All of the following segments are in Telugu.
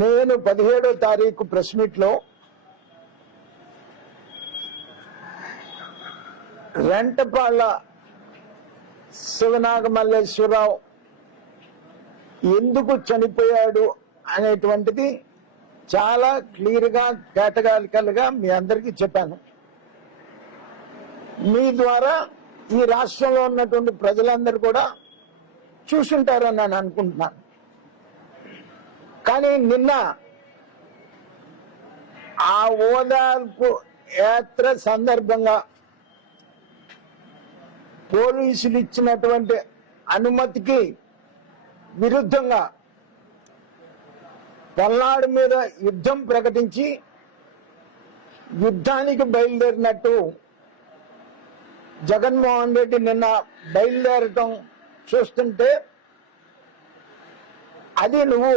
నేను 17వ తారీఖు ప్రెస్ మీట్ లో రెంటపాళ్ళ శివనాగమల్లేశ్వరరావు ఎందుకు చనిపోయాడు అనేటువంటిది చాలా క్లియర్ గా కేటగారికల్ గా మీ అందరికీ చెప్పాను. మీ ద్వారా ఈ రాష్ట్రంలో ఉన్నటువంటి ప్రజలందరూ కూడా చూసుంటారని నేను అనుకుంటున్నాను. కానీ నిన్న ఆ ఓదార్పు యాత్ర సందర్భంగా పోలీసులు ఇచ్చినటువంటి అనుమతికి విరుద్ధంగా పల్నాడు మీద యుద్ధం ప్రకటించి యుద్ధానికి బయలుదేరినట్టు జగన్మోహన్ రెడ్డి నిన్న బయలుదేరటం చూస్తుంటే అది నువ్వు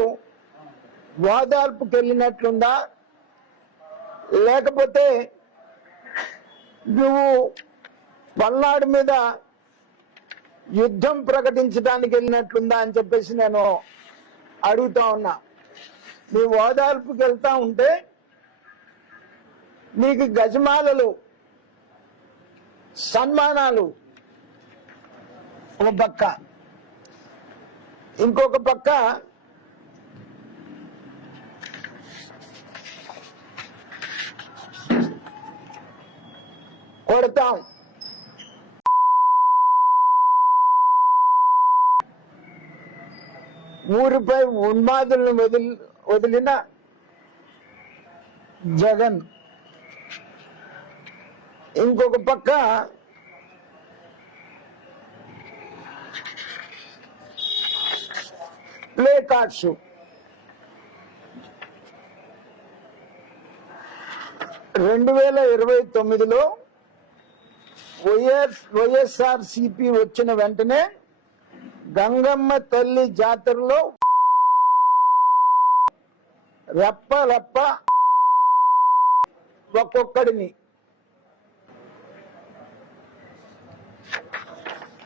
ఓదార్పుకి వెళ్ళినట్లుందా, లేకపోతే నువ్వు పల్నాడు మీద యుద్ధం ప్రకటించడానికి వెళ్ళినట్లుందా అని చెప్పేసి నేను అడుగుతా ఉన్నా. నీ ఓదార్పుకి వెళ్తా ఉంటే నీకు గజమాలలు సన్మానాలు ఒక పక్క, ఇంకొక పక్క కొడతాం. ఊరిపై ఉన్మాదులను వదిలిన జగన్, ఇంకొక పక్క ప్లే కార్డ్స్. రెండు 2029లో వైఎస్ఆర్సీపీ వచ్చిన వెంటనే గంగమ్మ తల్లి జాతరలో రెప్ప ఒక్కొక్కడిని